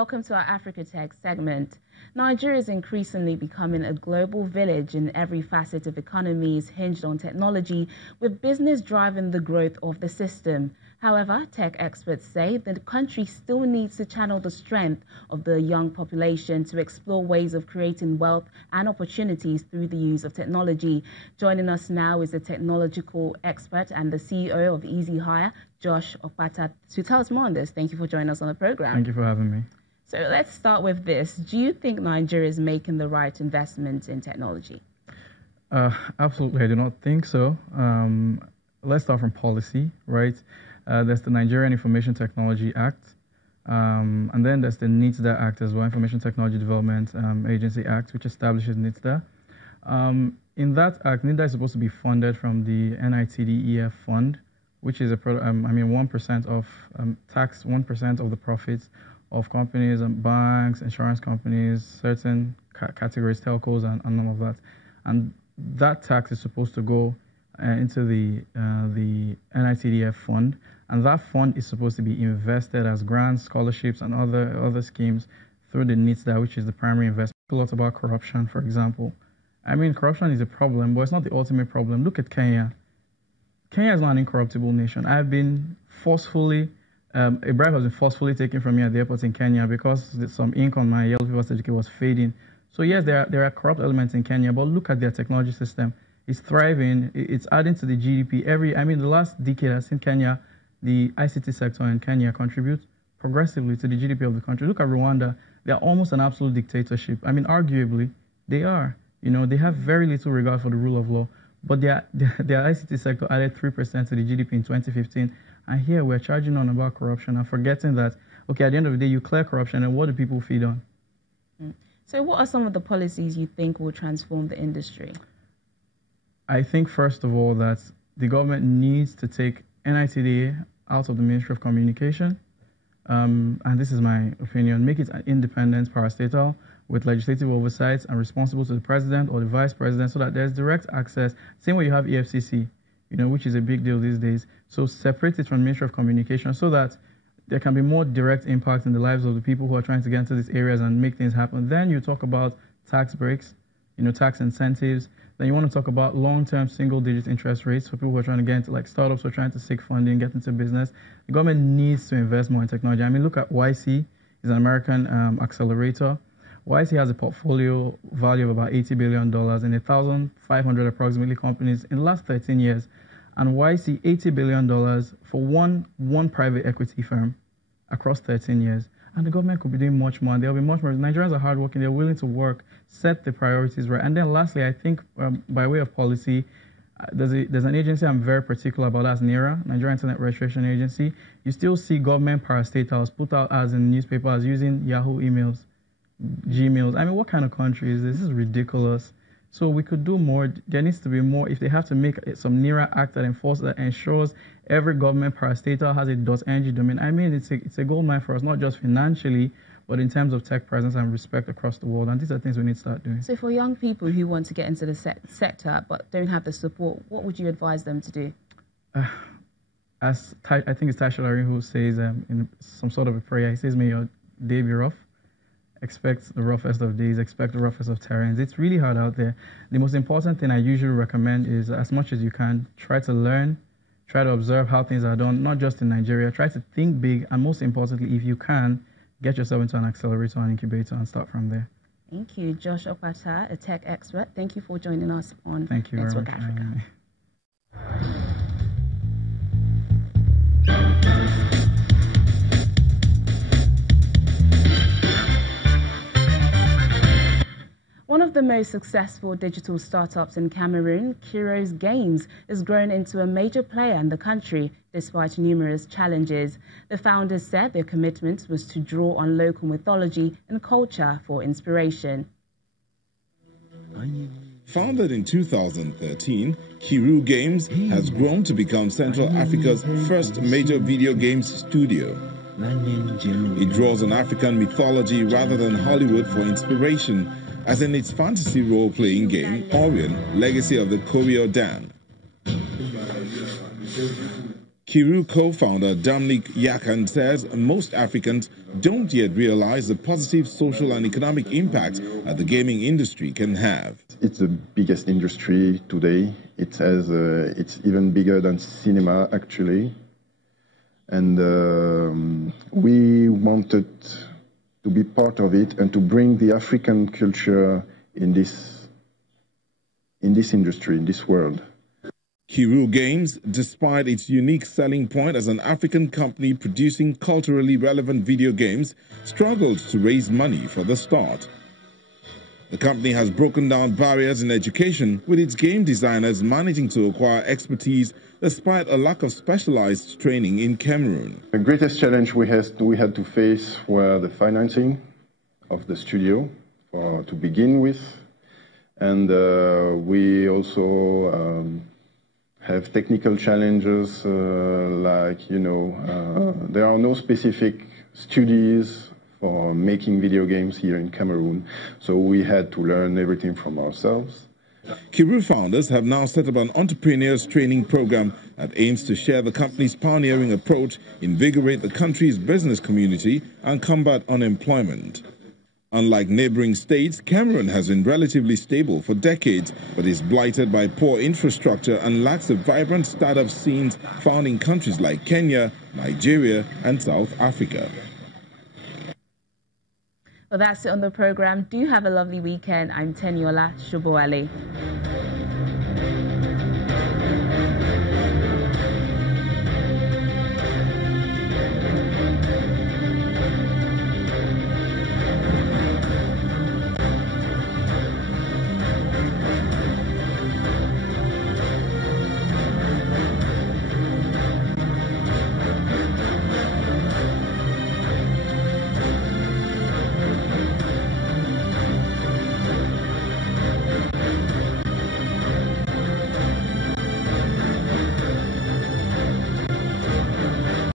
Welcome to our Africa Tech segment. Nigeria is increasingly becoming a global village in every facet of economies hinged on technology, with business driving the growth of the system. However, tech experts say that the country still needs to channel the strength of the young population to explore ways of creating wealth and opportunities through the use of technology. Joining us now is a technological expert and the CEO of Easy Hire, Josh Opata, to tell us more on this. Thank you for joining us on the program. Thank you for having me. So let's start with this. Do you think Nigeria is making the right investment in technology? Absolutely, I do not think so. Let's start from policy, right? There's the Nigerian Information Technology Act, and then there's the NITDA Act as well, Information Technology Development Agency Act, which establishes NITDA. In that act, NITDA is supposed to be funded from the NITDEF fund, which is 1% of tax, 1% of the profits of companies and banks, insurance companies, certain categories, telcos, and all of that. And that tax is supposed to go into the NITDF fund, and that fund is supposed to be invested as grants, scholarships, and other schemes through the NITDA, which is the primary investment. A lot about corruption, for example. I mean, corruption is a problem, but it's not the ultimate problem. Look at Kenya. Kenya is not an incorruptible nation. I've been forcefully a bribe has been forcefully taken from me at the airport in Kenya because some ink on my yellow fever certificate was fading. So yes, there are corrupt elements in Kenya, but look at their technology system. It's thriving. It's adding to the GDP. The last decade has seen Kenya, the ICT sector in Kenya, contribute progressively to the GDP of the country. Look at Rwanda. They are almost an absolute dictatorship. Arguably, they are. They have very little regard for the rule of law. But their ICT sector added 3% to the GDP in 2015. And here we're charging on about corruption and forgetting that, okay, at the end of the day, you clear corruption, and what do people feed on? So what are some of the policies you think will transform the industry? I think, first of all, that the government needs to take NITDA out of the Ministry of Communication. And this is my opinion, make it an independent parastatal with legislative oversight and responsible to the president or the vice president so that there's direct access. Same way you have EFCC, which is a big deal these days. So separate it from Ministry of Communication so that there can be more direct impact in the lives of the people who are trying to get into these areas and make things happen. Then you talk about tax breaks, tax incentives. Then you want to talk about long-term single-digit interest rates for people who are trying to get into, like startups who are trying to seek funding, get into business. The government needs to invest more in technology. Look at YC. It's an American accelerator. YC has a portfolio value of about $80 billion in 1,500 approximately companies in the last 13 years. And YC, $80 billion for one private equity firm across 13 years. And the government could be doing much more, and there'll be much more. Nigerians are hardworking, they're willing to work, set the priorities right. And then lastly, I think by way of policy, there's an agency I'm very particular about, that's NIRA, Nigerian Internet Registration Agency. You still see government parastatals put out ads in newspapers using Yahoo emails, Gmails. What kind of country is this? This is ridiculous. So we could do more. There needs to be more. If they have to make some NIRA act that ensures every government parastatal has a .ng domain. It's a gold mine for us, not just financially, but in terms of tech presence and respect across the world. And these are things we need to start doing. So for young people who want to get into the sector but don't have the support, what would you advise them to do? I think it's Tasha Larry who says in some sort of a prayer, he says, may your day be rough. Expect the roughest of days, expect the roughest of terrains. It's really hard out there. The most important thing I usually recommend is, as much as you can, try to learn, try to observe how things are done, not just in Nigeria. Try to think big, and most importantly, if you can, get yourself into an accelerator and incubator and start from there. Thank you, Josh Opata, a tech expert. Thank you for joining us on Thank you Network very much. Africa. One of the most successful digital startups in Cameroon, Kiro's Games, has grown into a major player in the country despite numerous challenges. The founders said their commitment was to draw on local mythology and culture for inspiration. Founded in 2013, Kiro Games has grown to become Central Africa's first major video games studio. It draws on African mythology rather than Hollywood for inspiration, as in its fantasy role-playing game, Orion, Legacy of the Koryo Dan. Kiru co-founder Dominic Yakan says most Africans don't yet realize the positive social and economic impact that the gaming industry can have. It's the biggest industry today. It's even bigger than cinema, actually. And we wanted to be part of it and to bring the African culture in this industry, in this world. Kiru Games, despite its unique selling point as an African company producing culturally relevant video games, struggled to raise money for the start. The company has broken down barriers in education, with its game designers managing to acquire expertise despite a lack of specialized training in Cameroon. The greatest challenge we had to face were the financing of the studio to begin with, and we also have technical challenges there are no specific studios for making video games here in Cameroon, so we had to learn everything from ourselves. Kiru founders have now set up an entrepreneurs training program that aims to share the company's pioneering approach, invigorate the country's business community, and combat unemployment. Unlike neighboring states, Cameroon has been relatively stable for decades, but is blighted by poor infrastructure and lacks the vibrant startup scenes found in countries like Kenya, Nigeria, and South Africa. Well, that's it on the program. Do have a lovely weekend. I'm Teniola Shuboale.